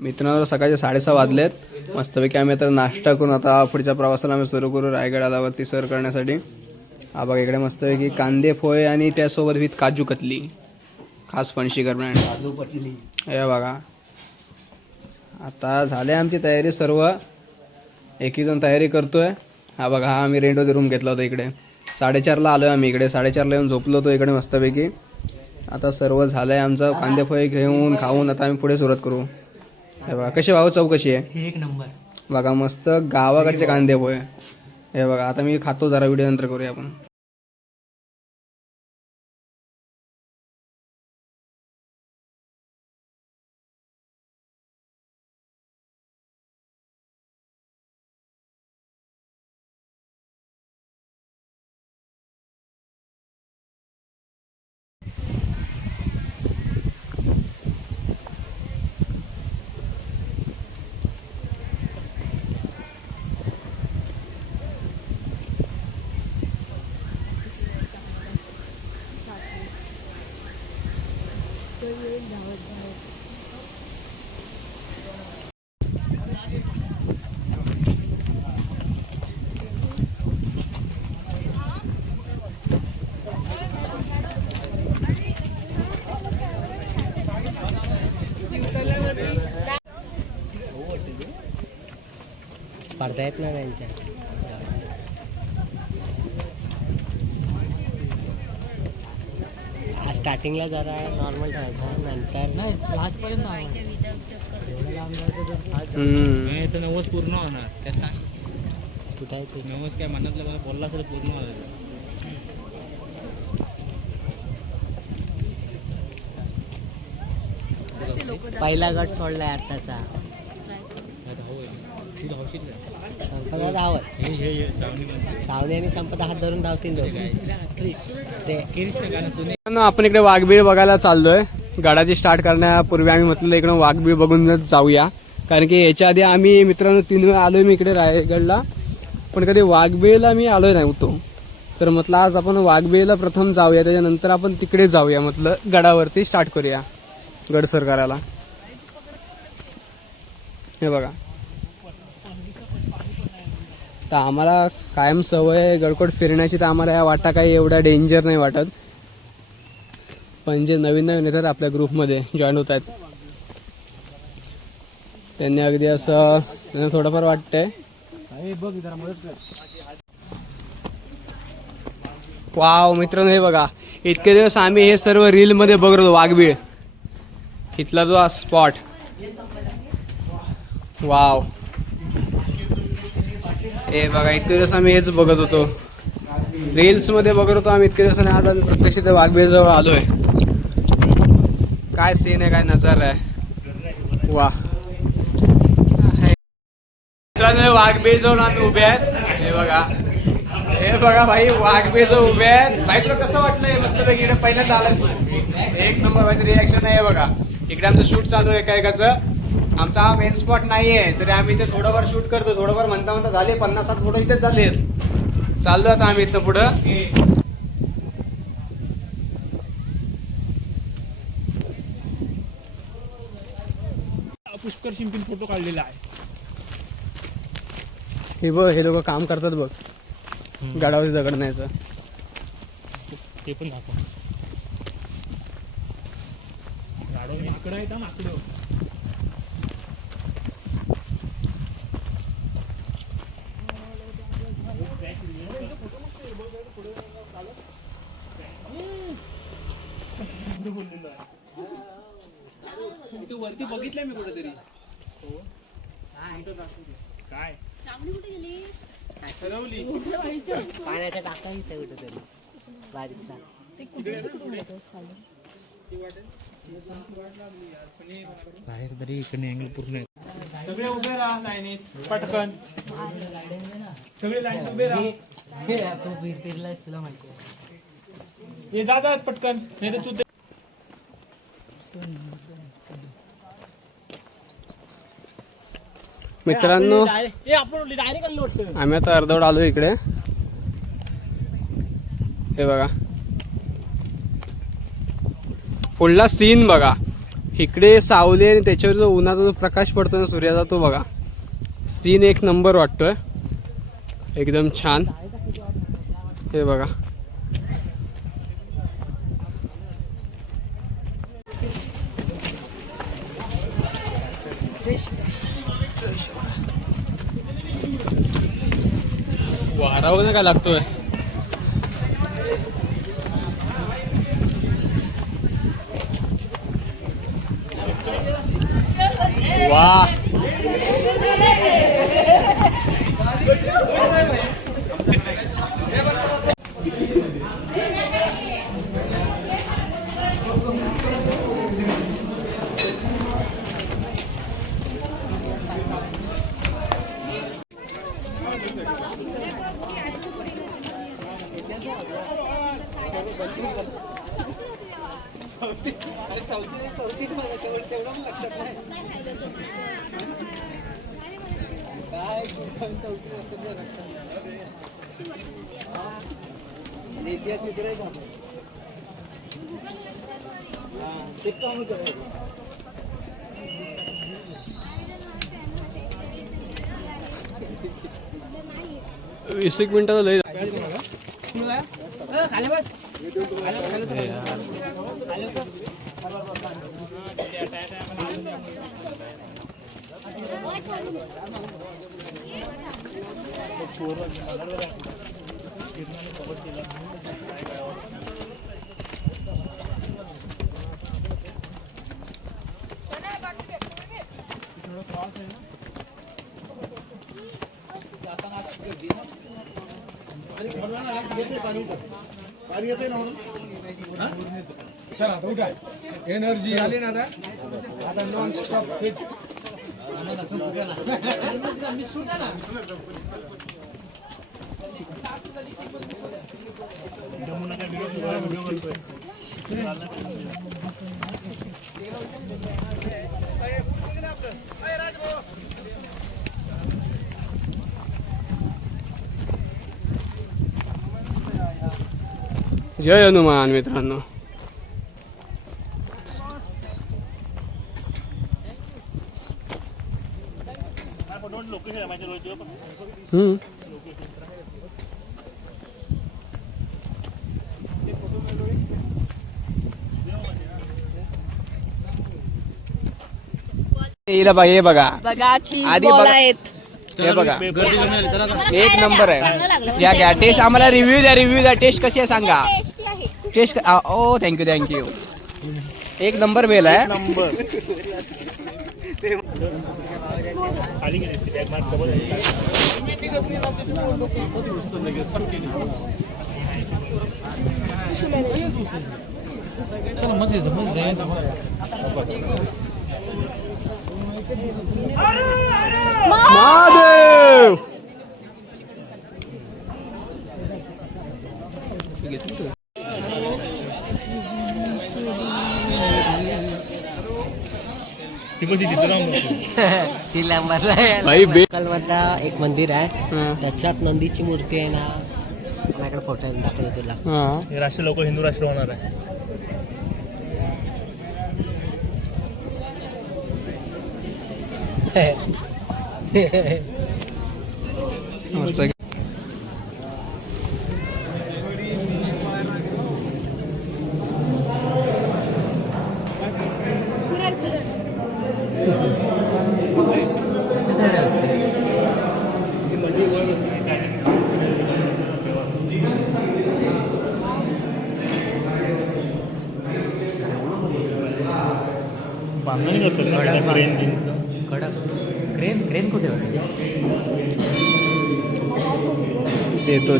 मित्रांनो सकाळचे 6:30 वाजलेत. मस्तपैकी आम्ही आता नाश्ता करून आता पुढच्या प्रवासाला आम्ही सुरू करू रायगडावरती सर करण्यासाठी. हा बघा इकडे मस्तपैकी कांदे पोहे आणि त्यासोबत विथ काजू कतली, खास फणशीकर ब्रँड काजू कतली. हे बघा आता झाले आमची तयारी सर्व. एक जण तयारी करतोय. हा बघा हा आम्ही रेंटवरती रूम घेतला होता इकडे. 4:30ला आलो आहे आम्ही इकडे. 4:30ला येऊन झोपलो होतो इकडे मस्तपैकी. आता सर्व झालं आहे आमचं. कांदे पोहे घेऊन खाऊन आता आम्ही पुढे सुरुवात करू. हे बघा कशी भाऊ चव कशी आहे. एक नंबर बघा मस्त गावाकडचे कांदे पोहे. हे बघा आता मी खातो जरा, व्हिडिओ नंतर करूया आपण. स्पर्धा आहेत ना त्यांच्या. स्टार्टिंगला जरा नॉर्मल ठेवायचा, नंतर नाही लास्टपर्यंत तर 90 पूर्ण होणार. त्या कुठे 90 काय मनातलं मला बोलला तर पूर्ण होणार. पहिला गट सोडलाय आताचा. संपदा धावत सावनी आणि संपदा हात धरून धावतील. आपण इकडे वाघबीळ बघायला चाललोय. गडाची स्टार्ट करण्यापूर्वी आम्ही म्हटलं इकडे वाघबीळ बघून जाऊया, कारण की याच्या आधी आम्ही मित्रांनो 3 वेळा आलोय मी इकडे रायगडला, पण कधी वाघबीळला मी आलोय नाही होतो. तर म्हटलं आज आपण वाघबीळला प्रथम जाऊया, त्याच्यानंतर आपण तिकडे जाऊया. म्हटलं गडावरती स्टार्ट करूया गड सर करायला. हे बघा तर आम्हाला कायम सवय गडकोट फिरण्याची, तर आम्हाला या वाटा काही एवढा डेंजर नाही वाटत. पण जे नवीन नवीन येतात आपल्या ग्रुपमध्ये जॉईन होत आहेत त्यांनी अगदी असं त्यांना थोडंफार वाटतंय. वाव मित्रांनो हे बघा, इतके दिवस आम्ही हे सर्व रीलमध्ये बघत होतो वाघबीळ इथला जो स्पॉट. वाव हे बघा इतके दिवस आम्ही हेच बघत होतो, रील्समध्ये बघत होतो आम्ही इतके दिवसांनी. आज आम्ही प्रत्यक्ष त्या वाघबीळजवळ आलोय. काय सीन आहे, काय नजारा आहे. वा मित्रांनो वाघबीळजवळ आम्ही उभे आहेत. हे बघा भाई वाघबीळजवळ उभे आहेत. भाई तुला कसं वाटलंय मस्तपैकी इकडे पहिल्यांदा आलास तू. एक नंबर भाई रिॲक्शन आहे. बघा इकडे आमचं शूट चालू आहे एकाचं. आमचा हा मेन स्पॉट नाहीये तरी आम्ही इथे थोडंफार शूट करतो. थोडंफार म्हणता म्हणता झाले 50-60 फोटो इथेच झाले. चाललो आता आम्ही इथं पुढं. पुष्कर शिंपीन फोटो काढलेला आहे. हे बघ हे लोक काम करतात बघ गडावरती दगड न्यायचं. ते पण दाखव. गाडो इकडे आहे का माकडं. वरती बघितलंय मी कुठेतरी. काय ठरवली पाण्याच्या टाका इथे कुठेतरी बारीकचा. बाहेर तरी इकडे अँगल पूर्ण आहे. सगळे उभे राहा लाईनीत पटकन. सगळे लाईन उभे राहा. फिरलाय तुला माहिती ये जा पटकन, नाही तर तू मित्रांनो आम्ही आता अर्धवट आलो इकडे. हे बघा पुढला सीन बघा. इकडे सावली आणि त्याच्यावर जो उन्हाचा जो प्रकाश पडतो ना सूर्याचा तो बघा सीन एक नंबर वाटतोय एकदम छान. हे बघा वारा बघ ना काय लागतोय. वा वीस एक मिनिटाचा लय चला आता उठा एनर्जी आली ना आता नॉन स्टॉप फिट जय हनुमान मित्रांनो. हे बघा आधी बघा हे बघा एक नंबर आहे. या घ्या टेस्ट आम्हाला रिव्ह्यू द्या टेस्ट कशी आहे सांगा. टेस्ट ओ थँक्यू एक नंबर बेल आहे. महादेव तिला मधला मधला एक मंदिर आहे त्याच्यात नंदीची मूर्ती आहे ना. माझ्याकडे फोटो दाखवतो तुला. राष्ट्र लोक हिंदू राष्ट्र होणार आहे. क्रेन कुठे देतो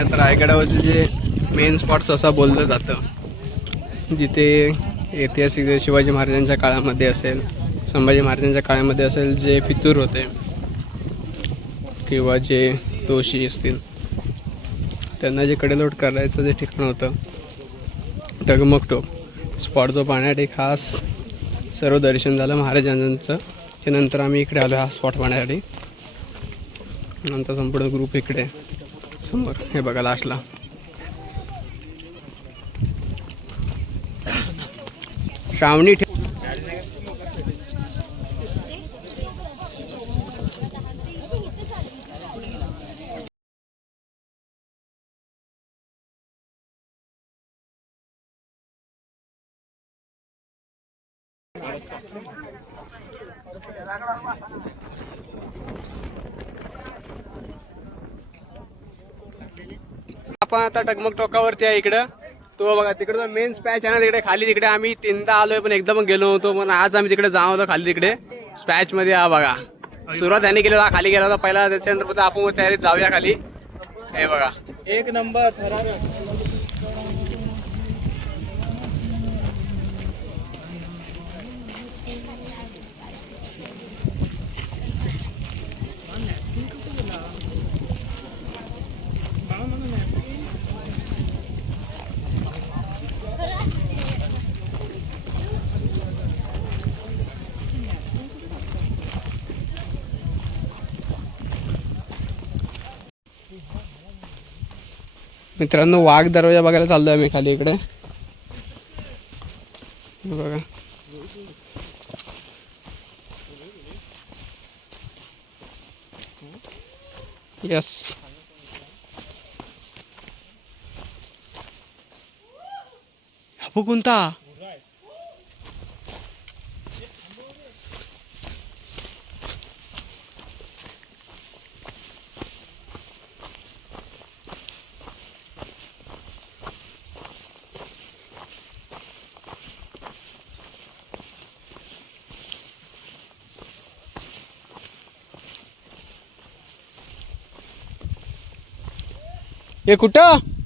आता रायगडावरचे जे मेन स्पॉट्स असं बोललं जातं, जिथे ऐतिहासिक जे शिवाजी महाराजांच्या काळामध्ये असेल, संभाजी महाराजांच्या काळामध्ये असेल, जे फितूर होते किंवा जे दोषी असतील त्यांना जे कडेलोट करायचं जे ठिकाण होतं टगमग टोक स्पॉट जो पाहण्यासाठी खास सर्व दर्शन झालं महाराजांचं. त्यानंतर आम्ही इकडे आलो हा स्पॉट पाहण्यासाठी. नंतर संपूर्ण ग्रुप इकडे समोर हे बघा लास्टला. श्रावणी आपण आता टगमग टोकावरती आहे इकडं. तो बघा तिकडे जो मेन स्पॅच आहे ना तिकडे खाली, तिकडे आम्ही 3दा आलोय पण एकदम गेलो होतो. पण आज आम्ही तिकडे जाऊ होतो खाली तिकडे स्पॅच मध्ये. हा बघा सुरुवात याने केली, खाली गेला होता पहिला, त्याच्यानंतर आपण तयारीत जाऊया खाली. हे बघा एक नंबर थरारक. मित्रांनो वाघ दरवाजा बघायला चाललोय आम्ही खाली इकडे. बघा यस हापू कोणता हे कुठं